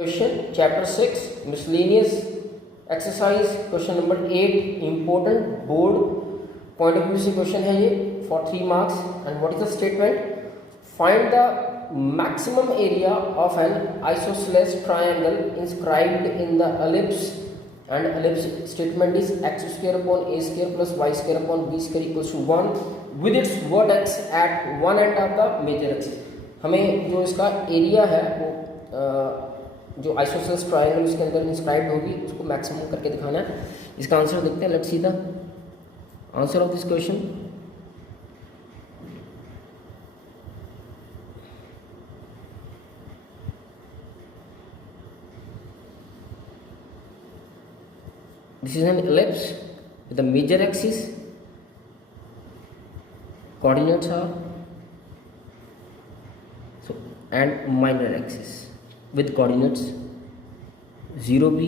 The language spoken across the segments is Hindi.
Question chapter 6 miscellaneous exercise question number 8 important board point of view से question है ये for 3 marks and what is the statement find the maximum area of an isosceles triangle inscribed in the ellipse and ellipse statement is x square upon a square plus y square upon b square equals to 1 with its vertex at one end of the major axis हमें जो इसका एरिया है वो जो आइसोसेलेस ट्रायंगल उसके अंदर इंस्क्राइब्ड होगी उसको मैक्सिमम करके दिखाना है। इसका आंसर देखते हैं। Let's see the answer of this question. This is an ellipse with the major axis, coordinates are so and minor axis with coordinates 0b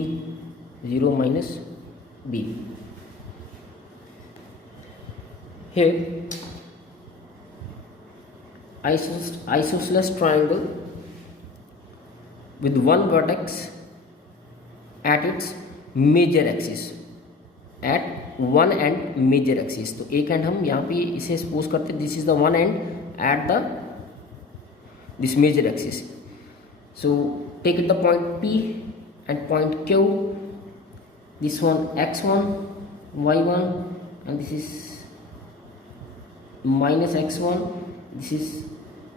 0 minus b. Here isosceles triangle with one vertex at its major axis at one end major axis। तो एक एंड हम यहाँ पे इसे सपोज करते हैं this is the one and at the this major axis. So take it the point P and point Q, this one x1 y1 and this is minus x1, this is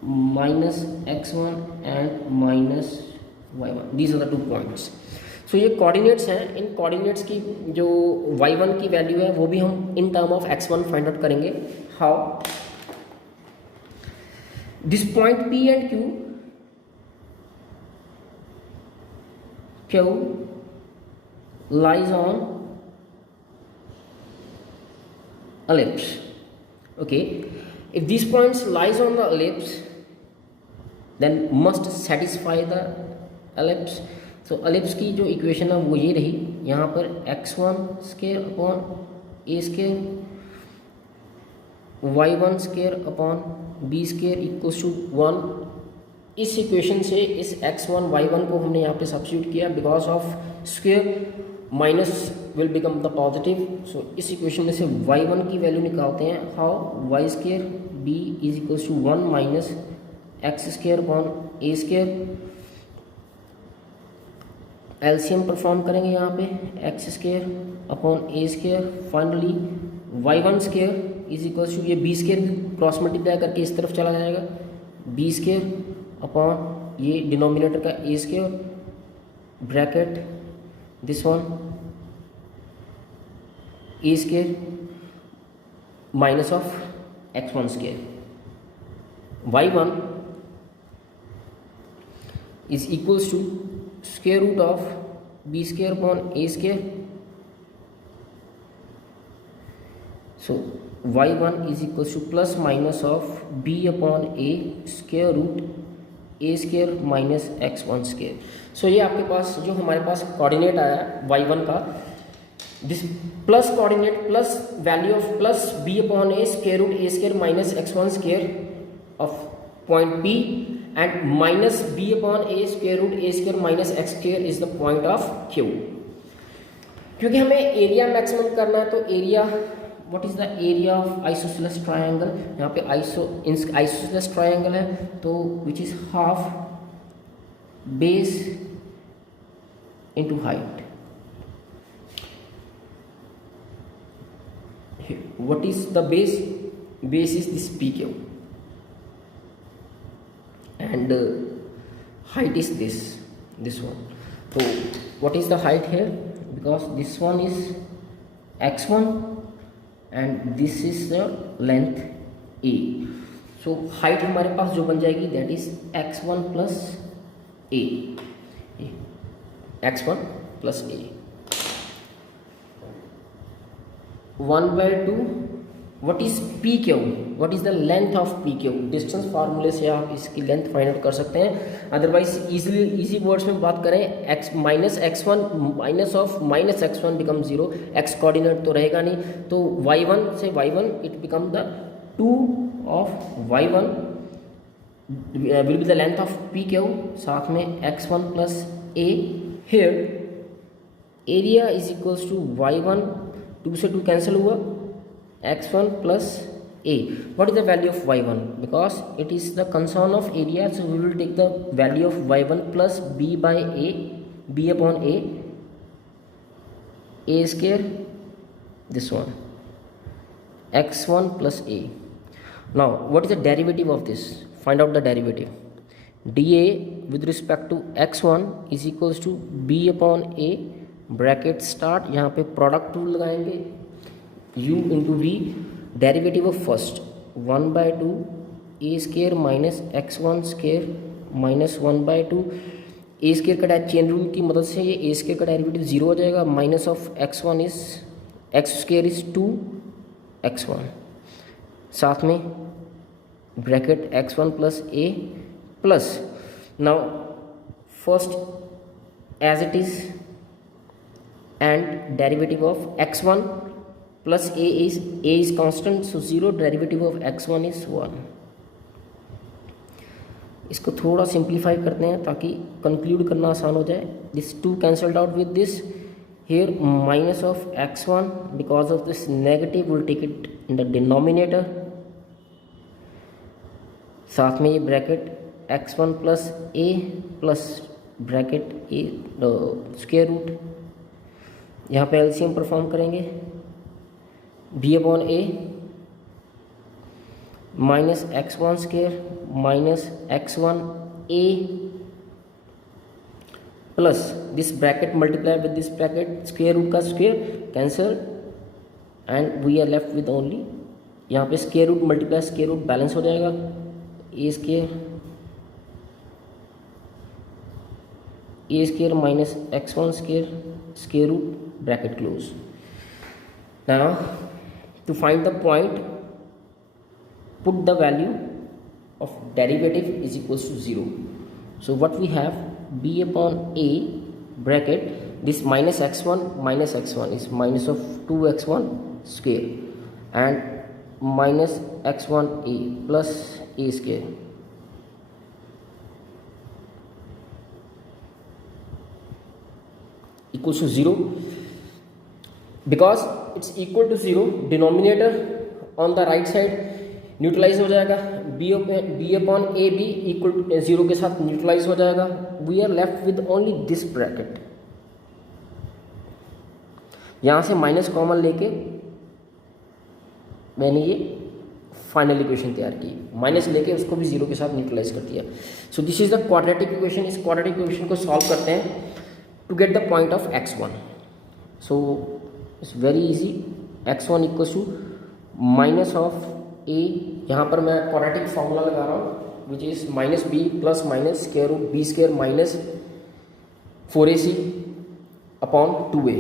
minus x1 and minus y1, these are the 2 points. So ये coordinates हैं, इन coordinates की जो y1 की वैल्यू है वो भी हम in term of x1 find out करेंगे। How? This point P and Q lies on ellipse. Okay, if these points lies on the ellipse, then must satisfy the ellipse. So ellipse की जो इक्वेशन है वो ये रही, यहाँ पर x1 square upon a square y1 square upon b square equals to 1। इस इक्वेशन से इस x1 y1 को हमने यहाँ पे सब्स्टिट्यूट किया because of square minus will become the positive. So इस इक्वेशन में से y1 की वैल्यू निकालते हैं। How? y square b is equals to 1 minus x square upon A square. LCM perform करेंगे यहाँ पे x square upon A square. Finally y1 square is equals to ये बी स्क्वायर क्रॉस मल्टीप्लाई करके इस तरफ चला जाएगा, बी स्क्वायर अपॉन ये डिनोमिनेटर का a square bracket this one A square minus of x1 square. y1 is equals to square root of B square upon A square. So y1 is equals to plus minus of b upon a square root a square minus x1 square। सो ये आपके पास जो हमारे पास कोऑर्डिनेट आया y1 का, this plus coordinate plus value of plus b upon a square root a square minus x1 square of point p and minus b upon a square root a square minus x square is the point of q। क्योंकि हमें एरिया मैक्सिमम करना है तो area what is the area of isosceles triangle? यहाँ पे isosceles triangle है तो which is half base into height. What is the base? Base is this PQ and height is this one. So what is the height here? Because this one is x1 and this is the length a, so height हमारे पास जो बन जाएगी that is x1 plus a, x1 plus a 1/2। what is pq? what is the length of pq? Distance फार्मूले से आप इसकी लेंथ फाइंड आउट कर सकते हैं। अदरवाइज इजी वर्ड्स में बात करें x minus x1 minus of minus x1 become 0, x coordinate तो रहेगा नहीं तो y1 से y1 it become the 2 of y1 will be the length of PQ, साथ में x1 plus a. Here area is equals to y1, 2 से 2 कैंसिल हुआ, x1 plus a. What is the value of y1? Because it is the concern of area, so we will take the value of y1 plus b by a, b upon a square, this one, x1 plus a. Now what is the derivative of this? Find out the derivative. dA with respect to x1 is equals to b upon a, bracket start, यहाँ पे प्रोडक्ट रूल लगाएंगे, u into v, derivative of first 1/2 a square minus x1 square minus 1/2 a square का चेन रूल की मदद से ये a स्केयर का डेरिवेटिव 0 हो जाएगा, minus of x1 is x square is 2x1, साथ में bracket x1 plus a plus, now first as it is and derivative of x1 plus a is constant, so 0, derivative of x1 is 1. इसको थोड़ा सिंप्लीफाई करते हैं ताकि कंक्लूड करना आसान हो जाए. This 2 cancelled out with this, here minus of x1 because of this negative will take it in the denominator, साथ में ये bracket x1 plus a plus bracket a square root, यहाँ पे एलसीएम परफॉर्म करेंगे, b upon a minus x1 square minus x1 a plus this bracket multiply with this bracket, square root का square cancel and we are left with only, यहाँ पे square root multiply square root balance हो जाएगा, a square minus x1 square root bracket close. Now to find the point, put the value of derivative is equals to 0. So what we have, b upon a bracket, this minus x1 is minus of 2x1 square and minus x1 a plus a square equals to 0. Because it's equal to 0, denominator on the right side neutralize हो जाएगा, b अपॉन a भी इक्वल टू 0 के साथ न्यूट्रलाइज हो जाएगा, we are left with only this bracket. यहाँ से माइनस कॉमन लेके मैंने ये फाइनल इक्वेशन तैयार की, माइनस लेके उसको भी 0 के साथ न्यूट्रलाइज कर दिया. So this is the quadratic equation. इस क्वाड्रेटिक इक्वेशन को सॉल्व करते हैं to get the point of x1. So it's very easy. x1 equals to minus of a, यहाँ पर मैं क्वाड्रेटिक फार्मूला लगा रहा हूँ which is minus b plus minus square root b square minus 4ac upon 2a.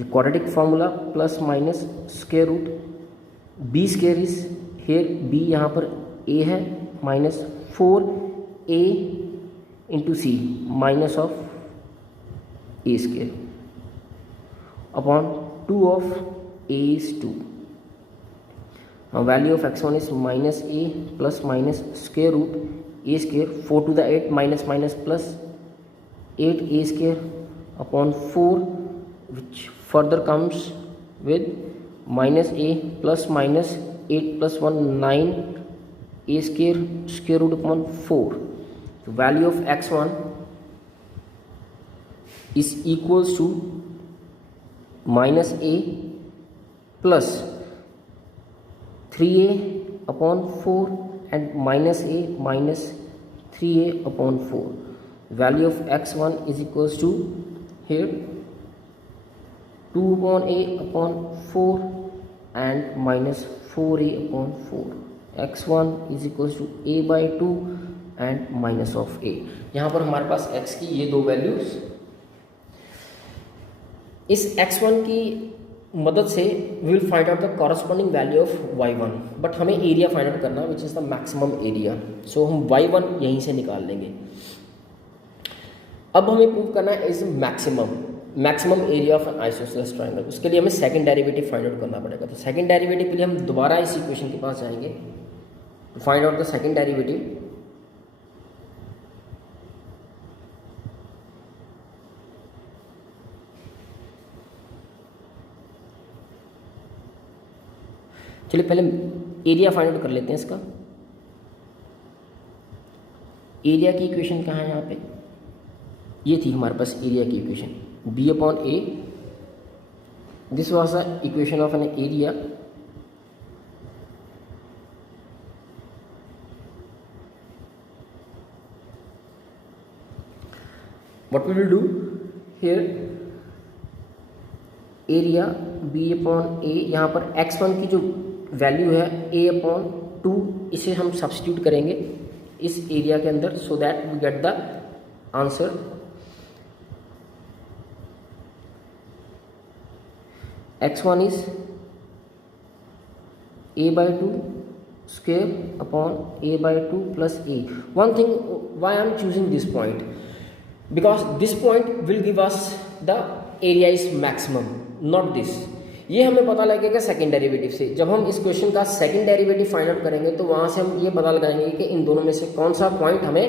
Quadratic formula plus minus square root b square is here, b यहाँ पर a है, minus 4a into c minus of a square upon 2 of a is 2. Now value of x1 is minus a plus minus square root a square, 4 to the 8 minus minus plus 8a square upon 4, which further comes with minus a plus minus 8 plus 1 9 a square root upon 4. So value of x1 is equals to minus a plus 3a upon 4 and minus a minus 3a upon 4. Value of x1 is equals to here 2 upon a upon 4 and minus 4a upon 4. x1 is equals to a by 2 and minus of a. यहाँ पर हमारे पास x की ये दो वैल्यूज, इस x1 की मदद से we will find out the corresponding value of y1, but हमें एरिया फाइंड आउट करना which is the maximum area. So हम y1 यहीं से निकाल लेंगे. अब हमें प्रूव करना है is maximum area of N isosceles triangle. उसके लिए हमें सेकंड डेरिवेटिव फाइंड आउट करना पड़ेगा. तो सेकंड डेरिवेटिव के लिए हम दोबारा इस इक्वेशन के पास जाएंगे to find out the second derivative. चलिए पहले एरिया फाइंड आउट कर लेते हैं इसका। एरिया की इक्वेशन कहाँ है यहाँ पे, ये थी हमारे पास एरिया की equation, b upon a, this was the equation of an area. What we will do here, area b upon a, यहाँ पर x1 की जो वैल्यू है a अपॉन 2, इसे हम सब्स्टिट्यूट करेंगे इस एरिया के अंदर, so that we get the answer. x1 इज a by 2 square upon a by 2 plus a. One thing why I am choosing this point, because this point will give us the area is maximum, not this. ये हमें पता लगेगा सेकंड डेरिवेटिव से। जब हम इस क्वेश्चन का सेकंड डेरिवेटिव फाइंड आउट करेंगे तो वहाँ से हम ये पता लगाएंगे कि इन दोनों में से कौन सा पॉइंट हमें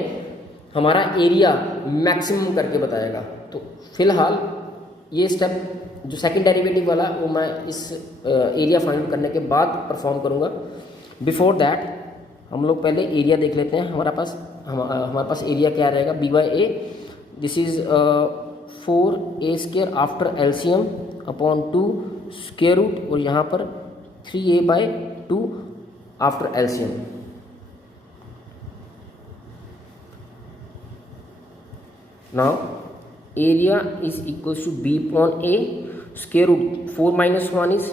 हमारा एरिया मैक्सिमम करके बताएगा। तो फिलहाल ये स्टेप जो सेकंड डेरिवेटिव वाला वो मैं इस एरिया फाइंड आउट करने के बाद परफॉर्म करूँगा। बिफोर दैट हम लोग पहले एरिया देख लेते हैं। हमारे पास एरिया क्या रहेगा, b by a, this is 4a square after LCM upon 2 square root, और यहाँ पर 3a by 2 after LCM. Now area is equal to b upon a, square root 4 minus 1 is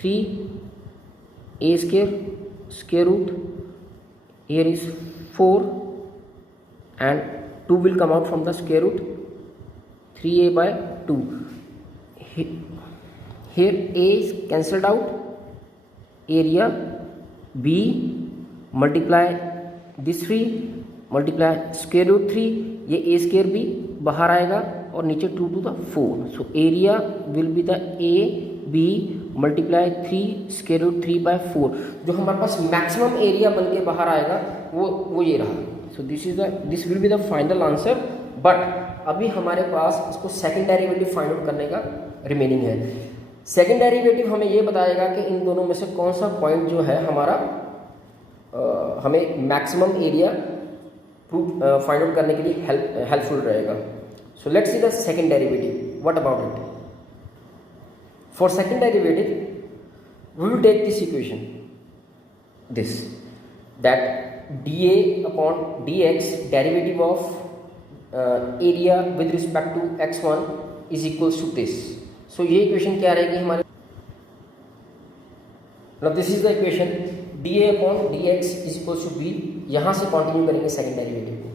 3a square root, here is 4 and 2 will come out from the square root, 3a by 2. Here a is cancelled out, area b multiply this 3 multiply square root 3, ये a square भी बाहर आएगा और नीचे 2 to the 4, so area will be the a b multiply 3 square root 3 by 4। जो हमारे पास मैक्सिमम एरिया बन के बाहर आएगा वो ये रहा। So this will be the final answer, but अभी हमारे पास इसको सेकंड डेरिवेटिव फाइंड आउट करने का रिमेनिंग है। सेकंड डेरिवेटिव हमें ये बताएगा कि इन दोनों में से कौन सा पॉइंट जो है हमारा हमें मैक्सिमम एरिया फाइंड आउट करने के लिए हेल्पफुल रहेगा। So let's see the second derivative, what about it. For second derivative, we will take this equation, this, that dA upon dx derivative of area with respect to x1 is equals to this. So ये equation क्या रहेगी हमारे, now this is the equation dA upon dx is equals to b। यहाँ से continue करेंगे second derivative को।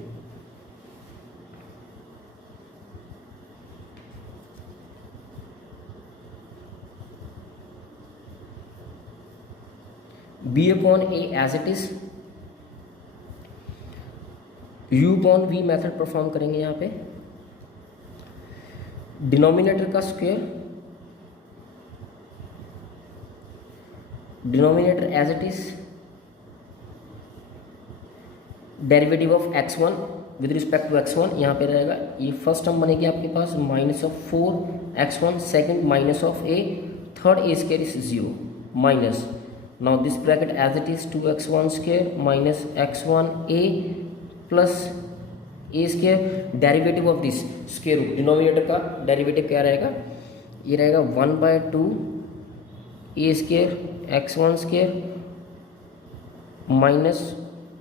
b upon a as it is, u upon v method perform करेंगे यहाँ पे, डिनोमिनेटर का square, denominator as it is, derivative of x1 with respect to x1 यहाँ पे रहेगा। ये फर्स्ट टर्म बनेगी आपके पास minus of 4x1, second minus of a, third a square is 0 minus, now this bracket as it is 2x1 square minus x1a plus a square, derivative of this square root, denominator का डेरिवेटिव क्या रहेगा, ये रहेगा 1 by 2 a square x1 square minus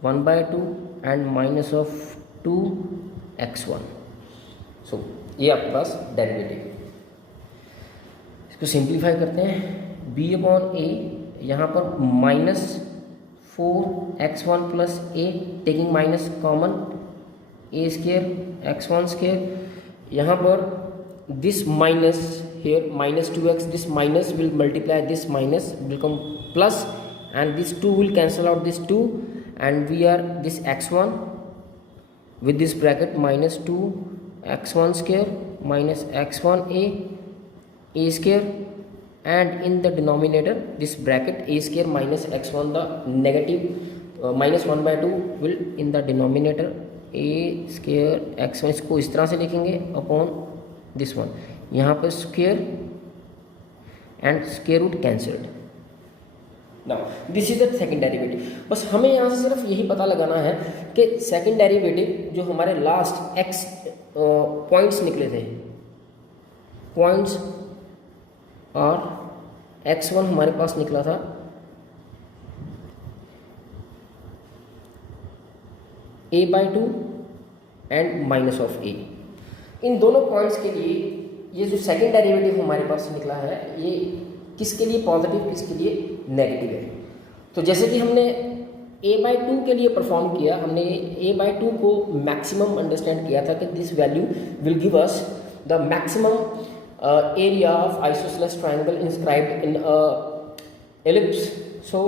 1 by 2 and minus of 2 x1। so ये आपके पास डेरिवेटिव। इसको सिंप्लीफाई करते हैं, b अपॉन a, यहाँ पर minus 4x1 plus a, taking minus common, a square x1 square, यहाँ पर this minus here minus 2x, this minus will multiply this minus will become plus, and this 2 will cancel out this 2, and we are this x1 with this bracket minus 2 x1 square minus x1 a square, and in the denominator this bracket a square minus x1, the negative minus 1 by 2 will in the denominator a square x1, इसको इस तरह से लिखेंगे अपॉन दिस वन, यहाँ पर square and square root cancelled, now this is the second derivative. बस हमें यहाँ से सिर्फ यही पता लगाना है कि सेकंड डेरिवेटिव जो हमारे लास्ट एक्स पॉइंट्स निकले थे, पॉइंट्स और x1 हमारे पास निकला था a/2 and minus of a। इन दोनों पॉइंट्स के लिए ये जो सेकंड डेरिवेटिव हमारे पास निकला है ये किसके लिए पॉजिटिव, किसके लिए नेगेटिव है। तो जैसे कि हमने a/2 के लिए परफॉर्म किया, हमने a/2 को मैक्सिमम अंडरस्टैंड किया था कि this value will give us the maximum area of isosceles triangle inscribed in ellipse. So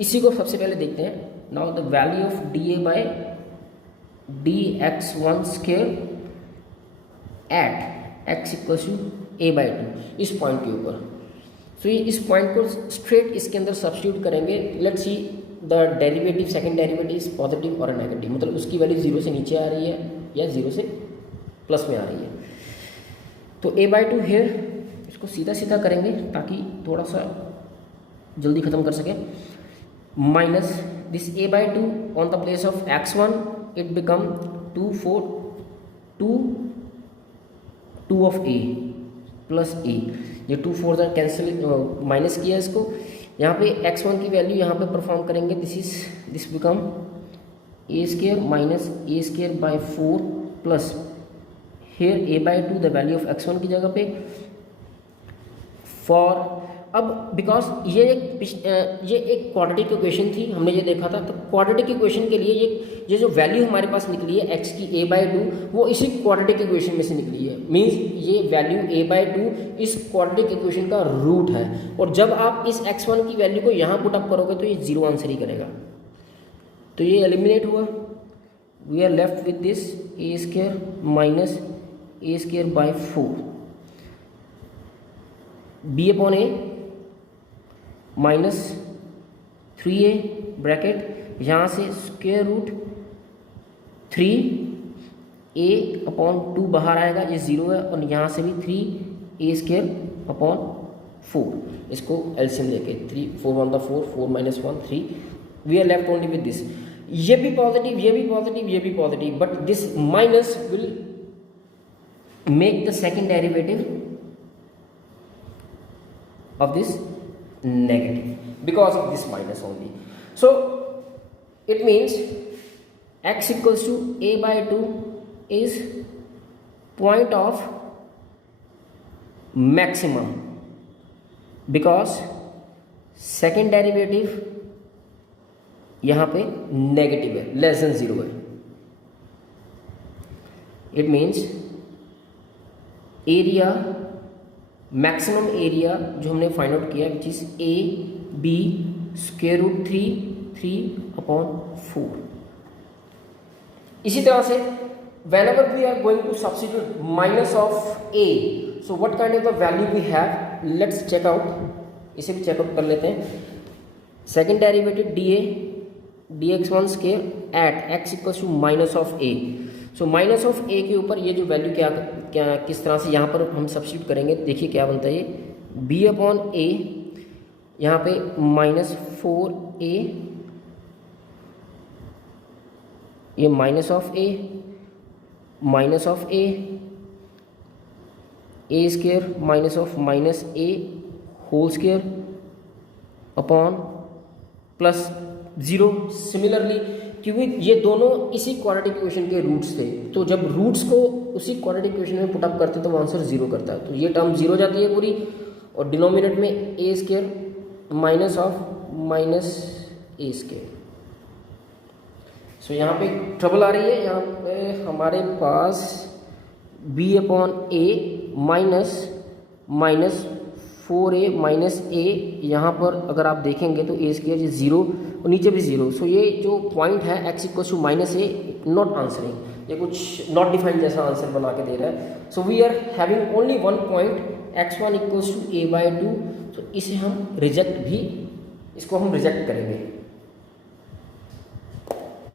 इसी को सबसे पहले देखते हैं। Now the value of dA/dx1 square at x equals to a/2 इस पॉइंट के ऊपर। तो ये इस पॉइंट को स्ट्रेट इसके अंदर सब्स्टिट्यूट करेंगे। Let's see the derivative, second derivative is positive और नेगेटिव, मतलब उसकी वैल्यू 0 से नीचे आ रही है या 0 से प्लस में आ रही है। तो a/2 हियर, इसको सीधा सीधा करेंगे ताकि थोड़ा सा जल्दी ख़त्म कर सकें। Minus this a/2 on the place of x1 it become 2 4 2 of a plus a। ये 2 4 कैंसिल, माइनस किया इसको। यहाँ पे x1 की वैल्यू यहाँ पे परफॉर्म करेंगे, this become a square minus a square by 4 plus here a/2 the value of x1 की जगह पे फॉर। अब बिकॉज ये एक क्वाड्रेटिक इक्वेशन थी, हमने ये देखा था। तो क्वाड्रेटिक इक्वेशन के लिए ये जो वैल्यू हमारे पास निकली है x की a/2 वो इसी क्वाड्रेटिक इक्वेशन में से निकली है। मींस ये वैल्यू a/2 इस क्वाड्रेटिक इक्वेशन का रूट है। और जब आप इस x1 की वैल्यू को यहाँ पुट अप करोगे तो ये 0 आंसर ही करेगा। तो ये एलिमिनेट हुआ। We are left with this a square minus a square by 4 b/a minus 3a bracket, यहाँ से स्क्वायर रूट 3a/2 बाहर आएगा, ये 0 है। और यहाँ से भी 3a स्क्वायर अपॉन 4, इसको एलसीएम लेके 3 4 1 the 4 4 minus 1 3। We are left only with this. ये भी पॉजिटिव, ये भी पॉजिटिव, ये भी positive, but this minus will make the second derivative of this negative because of this minus only. So it means x equals to a/2 is point of maximum because second derivative यहाँ पे नेगेटिव है, लेस देन 0 है। It means area, maximum area जो हमने फाइंड आउट किया which is a/b square root 3/4। इसी तरह से whenever we are going to substitute minus of a, so what kind of the value we have, let's check out, इसे भी चेकआउट कर लेते हैं। Second derivative dx1 square at x equals to minus of a। So minus of a के ऊपर ये जो वैल्यू क्या किस तरह से यहाँ पर हम सब्स्टिट्यूट करेंगे, देखिए क्या बनता है ये b/a, यहाँ पे माइनस 4a, ये minus of a square minus of minus a whole square upon plus 0। Similarly क्योंकि ये दोनों इसी क्वाड्रेटिक इक्वेशन के रूट्स थे, तो जब रूट्स को उसी क्वाड्रेटिक इक्वेशन में पुट अप करते हैं तो वो आंसर 0 करता है। तो ये टर्म 0 जाती है पूरी, और डिनोमिनेटर में a square minus of minus a square. So यहाँ पे ट्रबल आ रही है, यहाँ पे हमारे पास b/a minus 4a minus a, यहाँ पर अगर आप देखेंगे तो a स्क्वायर ये 0 और नीचे भी 0। सो ये जो पॉइंट है x equals to minus a not answering, ये कुछ नॉट डिफाइंड जैसा आंसर बना के दे रहा है। So we are having only one point x1 equals to a/2। तो इसे हम रिजेक्ट भी, इसको हम रिजेक्ट करेंगे।